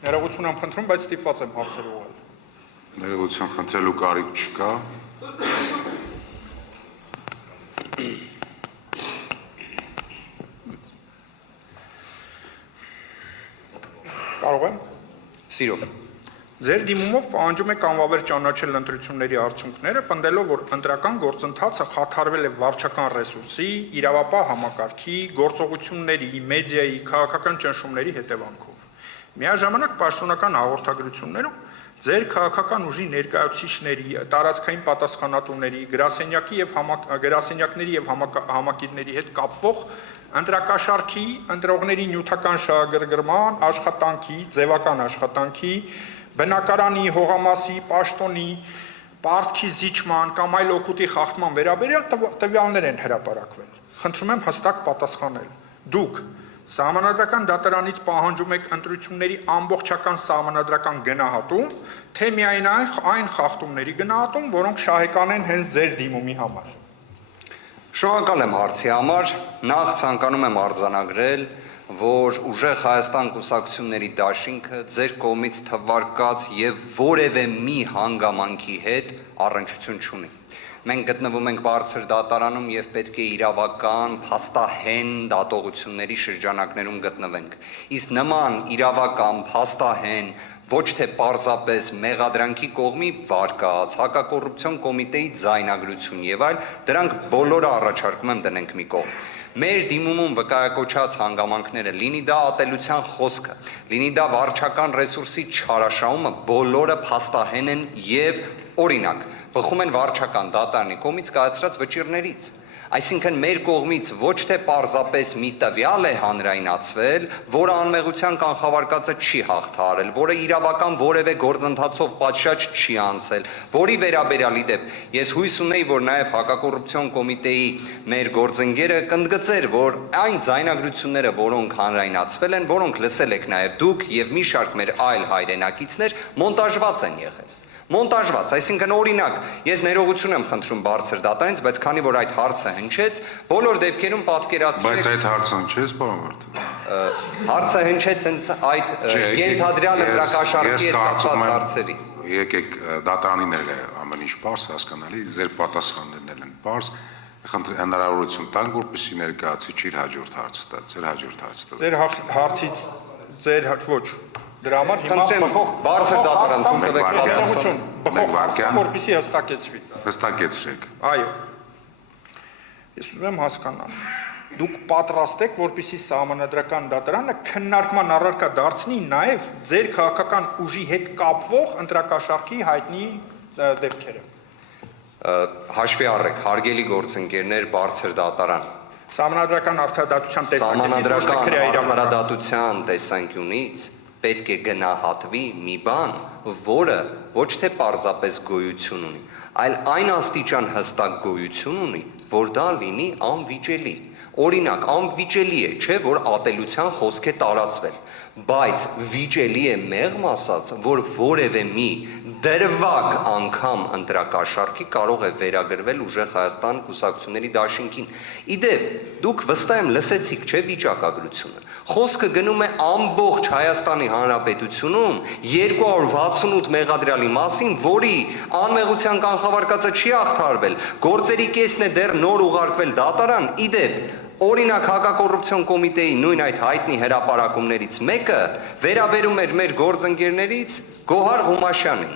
Ներողություն եմ խնդրում, բայց ստիպված եմ հարցեր ուղղել։ Ներողություն խնդրելու կարիք չկա։ Կարող եմ։ Սիրով։ Ձեր դիմումով պահանջում եք անվավեր ճանաչել ընտրությունների արդյունքները, պնդելով, որ ընտրական գործընթացը խաթարվել է վարչական ռեսուրսի, իրավապահ համակարգի, գործողությունների, մեդիայի, քաղաքական ճնշումների հետևանքով։ Միաժամանակ պաշտոնական հաղորդագրություններում ձեր քաղաքական ուժի ներկայացուցիչների, տարածքային պատասխանատուների, գրասենյակների եւ համակիրների հետ կապվող ընտրակաշառքի, ընտրողների նյութական շահագրգռման, աշխատանքի, ձևական աշխատանքի, բնակարանի, հողամասի, պաշտոնի, պարտքի զիջման կամ այլ օգուտի խախտման վերաբերյալ տվյալներ են հրապարակվել։ Խնդրում եմ հստակ պատասխանել։ Դուք Սահմանադրական դատարանից պահանջում եք ընտրությունների ամբողջական սահմանադրական գնահատում, թե միայն այն խախտումների գնահատում, որոնք շահեկան են հենց ձեր դիմումի համար։ Շնորհակալ եմ հարցի համար, նախ ցանկանում եմ արձանագրել, որ Ուժեղ Հայաստան կուսակցությունների դաշինքը ձեր կողմից թվարկած եւ որևէ մի հանգամանքի հետ առնչություն չունի։ Մենք գտնվում ենք բարձր դատարանում եւ պետք է իրավական, փաստահեն դատողությունների շրջանակներում գտնվենք։ Իսկ նման իրավական, փաստահեն, ոչ թե պարզապես մեղադրանքի կողմի վարկած, հակակոռուպցիոն կոմիտեի ձայնագրություն եւ այլ, դրանք բոլորը առաջարկում եմ դնենք մի կողմ։ Մեր դիմումում վկայակոչած հանգամանքները, լինի դա ատելության խոսքը, լինի դա վարչական ռեսուրսի չարաշահումը, բոլորը փաստահեն են եւ օրինակ, բխում են վարչական դատարանի կողմից կայացրած վճիռներից։ Այսինքն մեր կողմից ոչ թե պարզապես մի տվյալ է հանրայնացվել, որը անմեղության կանխավարկածը չի հաղթահարել, որը իրավական որևէ գործընթացով պատշաճ չի անցել, որի վերաբերյալ իդեպ ես հույս ունեի, որ նաև հակակոռուպցիոն կոմիտեի մեր գործընկերը կընդգծեր, որ այն ձայնագրությունները, որոնք հանրայնացվել են, որոնք լսել եք նաև դուք եւ մի շարք մեր այլ հայրենակիցներ, մոնտաժված են եղել։ Մոնտաժված, այսինքն օրինակ, ես ներողություն եմ խնդրում բարձր դատարանից, բայց քանի որ այդ հարցը հնչեց, բոլոր դեպքերում պատկերացրեք։ Բայց այդ հարցը հնչեց, պարոն Վարդան։ Հարցը հնչեց հենց այդ ենթադրյալ ընտրակաշառքի հետ կապված հարցերի։ Եկեք դատարանին էլ է ամեն ինչ պարզ հասկանալի, ձեր պատասխաններն են պարզ, հնարավորություն տանք, որպեսզի ներկայացուցիչ իր հաջորդ հարցը տա, ձեր հաջորդ հարցը տա։ Ձեր հարցից ձեր ոչ Դրա համար հիմա բարձր դատարան տվեք պատասխան, որպեսզի հստակեցվի։ Հստակեցրեք։ Այո։ Ես ուզում եմ հասկանալ։ Դուք պատրաստ եք, որպեսզի սահմանադրական դատարանը քննարկման առարկա դարձնի նաև ձեր քաղաքական ուժի հետ կապվող ընտրակաշառքի հայտնի դեպքերը։ Հաշվի առեք, հարգելի գործընկերներ, բարձր դատարան։ Սահմանադրական արդարադատության տեսանկյունից պետք է գնահատվի մի բան, որը ոչ թե պարզապես գոյություն ունի, այլ այն աստիճան հստակ գոյություն ունի, որ դա լինի անվիճելի։ Օրինակ, անվիճելի է, չէ, որ ատելության խոսք է տարածվել, բայց վիճելի է մեղմ ասած, որ որևէ մի դրվագ անգամ ընտրակաշառքի կարող է վերագրվել Ուժեղ Հայաստան կուսակցությունների դաշինքին։ Իդեպ, դուք վստահ եմ լսեցիք, չէ, վիճակագրությունը։ Խոսքը գնում է ամբողջ Հայաստանի Հանրապետությունում 268 մեղադրյալի մասին, որի անմեղության կանխավարկածը չի հաղթահարվել, գործերի կեսն է դեռ նոր ուղարկվել դատարան, իդեպ օրինակ հակակոռուպցիոն կոմիտեի նույն այդ հայտնի հրապարակումներից մեկը վերաբերում էր մեր գործընկերներից Գոհար Ղումաշյանին։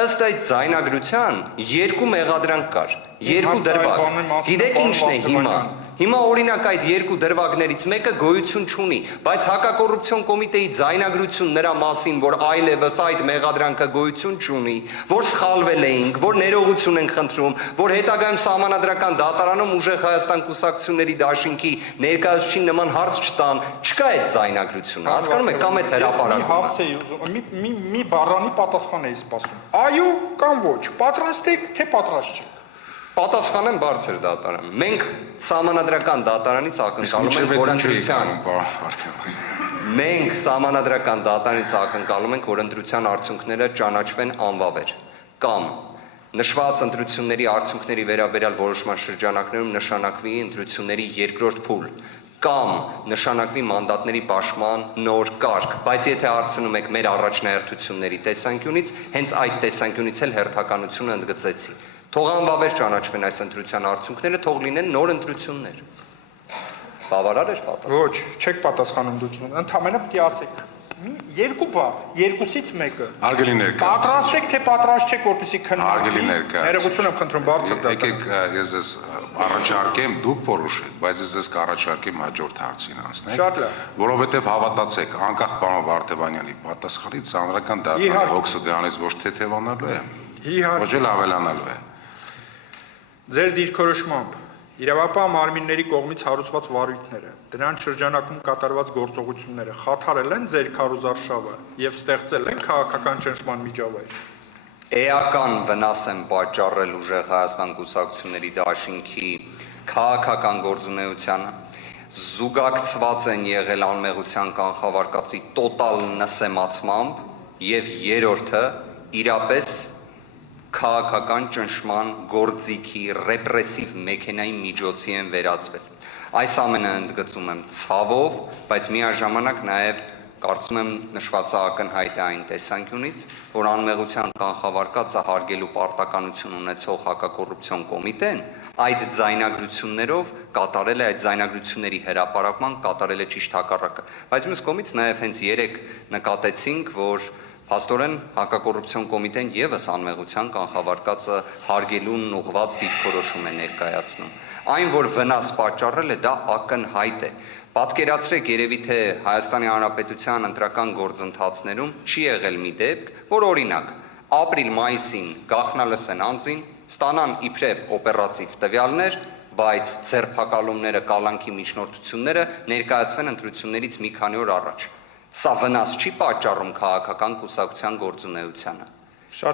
Ըստ այդ ձայնագրության երկու մեղադրանք կար, երկու դրվագ։ Գիտեք ինչն է հիմա։ Հիմա օրինակ այդ երկու դրվագներից մեկը գոյություն չունի, բայց հակակոռուպցիոն կոմիտեի ձայնագրություն նրա մասին, որ այլևս այդ մեղադրանքը գոյություն չունի, որ սխալվել էինք, որ ներողություն ենք խնդրում, որ հետագայում սահմանադրական դատարանում Ուժեղ Հայաստան կուսակցությունների դաշինքի ներկայացուցիչին նման հարց չտան, չկա այդ ձայնագրությունը, հասկանում եք, կամ այդ հրապարակումը։ Հարց էի ուզում, մի բառանի պատասխան էի սպասում։ Այո կամ ոչ, պատրաստ եք, թե պատրաստ չեք։ Պատասխանեմ բարձր դատարան։ Մենք սահմանադրական դատարանից ակնկալում ենք, որ ընտրության Մենք սահմանադրական դատարանից ակնկալում ենք, որ ընտրության արդյունքները ճանաչվեն անվավեր կամ նշված ընտրությունների արդյունքների վերաբերյալ որոշման շրջանակներում նշանակվի ընտրությունների երկրորդ փուլ։ կամ նշանակվի մանդատների պաշտման նոր կարգ, բայց եթե հարցնում եք մեր առաջնահերթությունների տեսանկյունից, հենց այդ տեսանկյունից էլ հերթականությունը ընդգծեցի։ Թող անվավեր ճանաչվեն այս ընտրության արդյունքները, թող լինեն նոր ընտրություններ։ Բավարար էր պատասխանը։ Ոչ, չեք պատասխանում դուք։ Ընդհանրապես պետք է ասեք երկու բառ, երկուսից մեկը։ Հարգելի ներկայացուցիչ։ Պատրաստ եք թե պատրաստ չեք, որպեսզի Հարգելի քննարկվի։ ներկայացուցիչ։ Ներողություն եմ խնդրում, բարձր դատա։ Եկեք ես ես առաջարկեմ դուք որոշեք, բայց ես ես կառաջարկեմ հաջորդ հարցին անցնել։ Շատ լավ։ Որովհետև հավատացեք, անկախ պարոն Վարդևանյանի պատասխանից ծանրական դատարանի հոգսը դրանից ոչ թեթևանալու է, ոչ էլ ավելանալու է։ Ձեր դիրքորոշմամբ իրավապահ մարմինների կողմից հարուցված վարույթները, դրանց շրջանակում կատարված գործողությունները խաթարել են ձեր քարոզարշավը եւ ստեղծել են քաղաքական ճնշման միջավայր։ Էական վնաս են պատճառել ուժեղ Հայաստան կուսակցությունների դաշինքի քաղաքական գործունեությանը, զուգակցված են եղել անմեղության կանխավարկածի տոտալ նսեմացմամբ եւ երրորդը իրապես քաղաքական ճնշման գործիքի ռեպրեսիվ մեքենայի միջոցի են վերածվել։ Այս ամենը ընդգծում եմ ցավով, բայց միաժամանակ նաև կարծում եմ նշվածը ակնհայտ է այն տեսանկյունից, որ անմեղության կանխավարկածը հարգելու պարտականություն ունեցող հակակոռուպցիոն կոմիտեն այդ ձայնագրություններով կատարել է այդ ձայնագրությունների հրապարակման կատարել է ճիշտ հակառակը։ Բայց մյուս կողմից նաև հենց երեք նկատեցինք, որ Փաստորեն հակակոռուպցիոն կոմիտեն եւս անմեղության կանխավարկածը հարգելուն ուղղված դիրքորոշում է ներկայացնում։ Այն, որ վնաս պատճառել է, դա ակնհայտ է։ Պատկերացրեք երևի թե Հայաստանի Հանրապետության ընտրական գործընթացներում չի եղել մի դեպք, որ օրինակ ապրիլ-մայիսին գաղտնալսեն անձին, ստանան իբրև օպերատիվ տվյալներ, բայց ձերբակալումները, կալանքի միջնորդությունները ներկայացվեն ընտրություններից մի քանի օր առաջ։ Սա վնաս չի պատճառում քաղաքական կուսակցության գործունեությանը։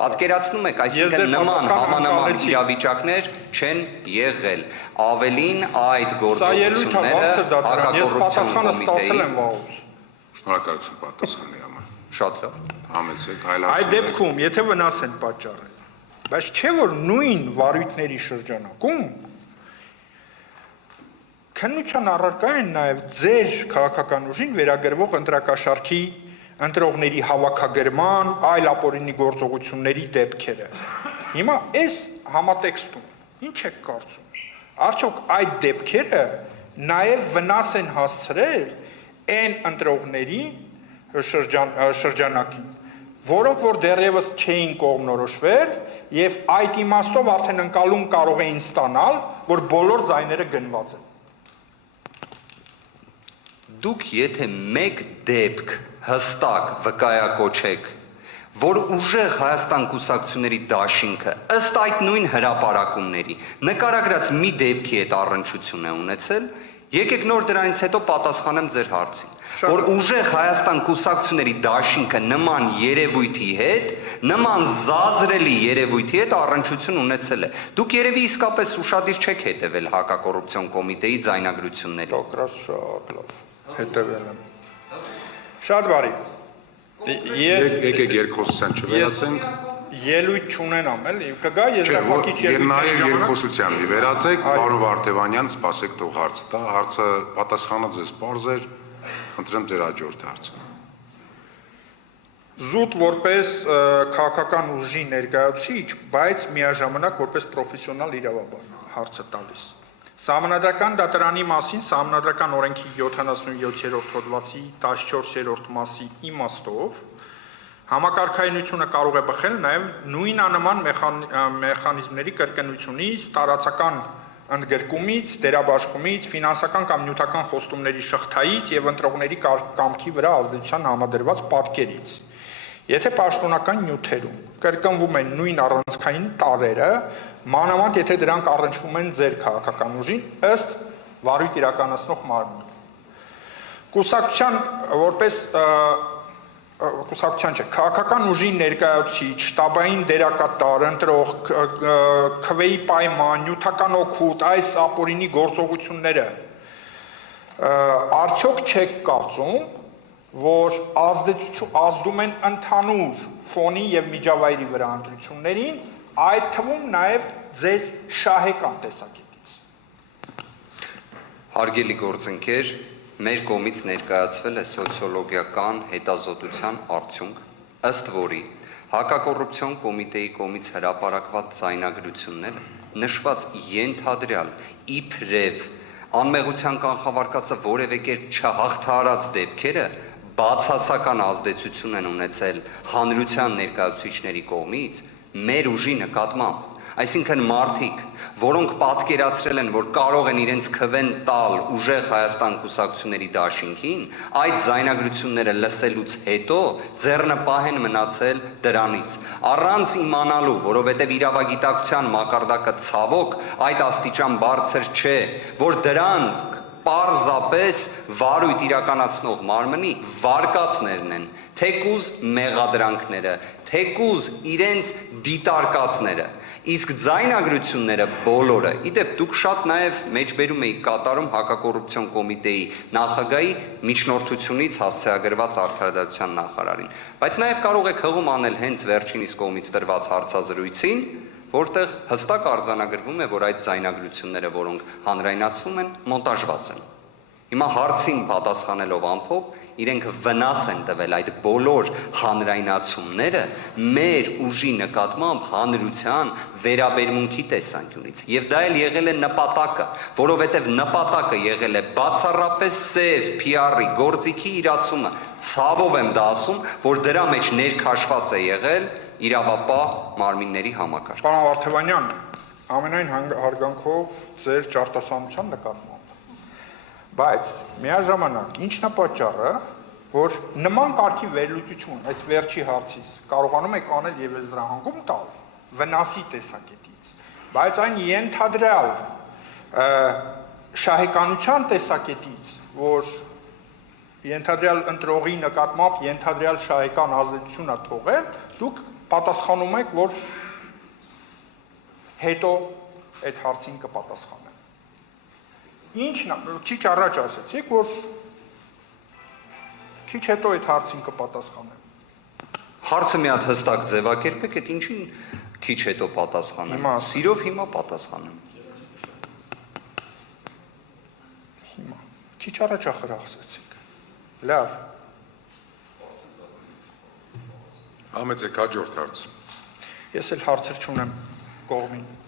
Պատկերացնում եք, այսինքն նման համանման իրավիճակներ չեն եղել։ Ավելին այդ գործողությունները հակակոռուպցիոն կոմիտեի։ Շնորհակալություն պատասխանի համար։ Շատ լավ։ Համեցեք, Այդ դեպքում, եթե վնաս են պատճառել, բայց չէ որ նույն վարույթների շրջանակում քննության առարկա են նաև ձեր քաղաքական ուժին վերագրվող ընտրակաշարքի ընտրողների հավաքագրման, այլ ապօրինի գործողությունների դեպքերը։ Հիմա այս համատեքստում ինչ եք կարծում։ Արդյոք այդ դեպքերը նաև վնաս են հասցրել այն ընտրողների շրջանակին, որոնք որ դեռևս չէին կողմնորոշվել եւ այդ իմաստով արդեն ընկալում կարող էին ստանալ, որ բոլոր ձայները գնված են։ Դուք եթե մեկ դեպք հստակ վկայակոչեք, որ ուժեղ Հայաստան կուսակցությունների դաշինքը ըստ այդ նույն հրապարակումների նկարագրած մի դեպքի հետ առնչություն է ունեցել, եկեք նոր դրանից հետո պատասխանեմ ձեր հարցին, որ ուժեղ Հայաստան կուսակցությունների դաշինքը նման երևույթի հետ, նման զազրելի երևույթի հետ առնչություն ունեցել է։ Դուք երևի իսկապես ուշադիր չեք հետևել հակակոռուպցիոն կոմիտեի ձայնագրություններին։ Տոկրաս շատ լավ։ Հետևել եմ։ Շատ բարի։ Եկեք երկխոսության չվերացենք։ Ելույթ չունենամ, էլի, կգա եզրափակիչ ելույթի նաև երկխոսության մի վերացեք, պարոն Վարդևանյան, սպասեք թող հարցը տա, հարցը պատասխանը ձեզ պարզ էր, խնդրեմ ձեր հաջորդ հարցը։ Զուտ որպես քաղաքական ուժի ներկայացուցիչ, բայց միաժամանակ որպես պրոֆեսիոնալ իրավաբան հարցը տալիս։ Սահմանադրական դատարանի մասին Սահմանադրական օրենքի 77-րդ հոդվածի 14-րդ մասի իմաստով համակարգայնությունը կարող է բխել նաև նույնանման մեխանիզմների կրկնությունից, տարածական ընդգրկումից, դերաբաշխումից, ֆինանսական կամ նյութական խոստումների շղթայից եւ ընտրողների կամքի վրա ազդեցության համադրված պատկերից։ Եթե պաշտոնական նյութերում կրկնվում են նույն առանցքային տարրերը, մանավանդ եթե դրանք առնչվում են ձեր քաղաքական ուժին, ըստ վարույթ իրականացնող մարմնի։ Կուսակցության որպես կուսակցության չէ, քաղաքական ուժի ներկայացուցիչ, շտաբային դերակատար, ընտրող, քվեի պայման, նյութական օգուտ, այս ապօրինի գործողությունները արդյոք չեք կարծում, որ ազդում են ընդհանուր ֆոնի եւ միջավայրի վրա ընտրություններին, այդ թվում նաեւ ձեզ շահեկան տեսակետից։ Հարգելի գործընկեր, մեր կողմից ներկայացվել է սոցիոլոգիական հետազոտության արդյունք, ըստ որի հակակոռուպցիոն կոմիտեի կողմից հրապարակված ձայնագրությունները նշված ենթադրյալ իբրև անմեղության կանխավարկածը որևէ կերպ չհաղթահարած դեպքերը բացասական ազդեցություն են ունեցել հանրության ներկայացուցիչների կողմից մեր ուժի նկատմամբ, այսինքն մարդիկ, որոնք պատկերացրել են, որ կարող են իրենց քվեն տալ ուժեղ Հայաստան կուսակցությունների դաշինքին, այդ ձայնագրությունները լսելուց հետո ձեռնպահ են մնացել դրանից, առանց իմանալու, որովհետև իրավագիտակցության մակարդակը ցավոք այդ աստիճան բարձր չէ, որ դրանք պարզապես վարույթ իրականացնող մարմնի վարկածներն են, թեկուզ մեղադրանքները, թեկուզ իրենց դիտարկածները, իսկ ձայնագրությունները բոլորը, իդեպ դուք շատ նաև մեջբերում էիք կատարում հակակոռուպցիոն կոմիտեի նախագահի միջնորդությունից հասցեագրված արդարադատության նախարարին, բայց նաև կարող եք հղում անել հենց վերջինիս կողմից տրված հարցազրույցին, որտեղ հստակ արձանագրվում է, որ այդ ձայնագրությունները, որոնք հանրայնացվում են, մոնտաժված են։ Հիմա հարցին պատասխանելով ամփոփ, իրենք վնաս են տվել այդ բոլոր հանրայնացումները մեր ուժի նկատմամբ հանրության վերաբերմունքի տեսանկյունից։ Եվ դա էլ եղել է նպատակը, որովհետև նպատակը եղել է բացառապես սև PR-ի գործիքի իրացումը։ Ցավով եմ դա ասում, որ դրա մեջ ներքաշված է եղել իրավապահ մարմինների համակարգ։ Պարոն Վարդևանյան, ամենայն հարգանքով ձեր ճարտասանության նկատմամբ, բայց միաժամանակ ինչն է պատճառը, որ նման կարգի վերլուծություն այս վերջի հարցից կարողանում եք անել եւ դրա հանգում տալ վնասի տեսակետից, բայց այն ենթադրյալ շահեկանության տեսակետից, որ ենթադրյալ ընտրողի նկատմամբ ենթադրյալ շահեկան ազդեցություն է թողել, դուք պատասխանում եք, որ հետո այդ հարցին կպատասխանեմ։ Ինչն է, քիչ առաջ ասացիք, որ քիչ հետո այդ հարցին կպատասխանեմ։ Հարցը մի հատ հստակ ձևակերպեք, այդ ինչին քիչ հետո պատասխանեմ։ Հիմա Սիրով հիմա պատասխանեմ։ Հիմա քիչ առաջ ախրախսեցիք։ Լավ։ Համեցեք հաջորդ հարց։ Ես էլ հարցեր չունեմ կողմին։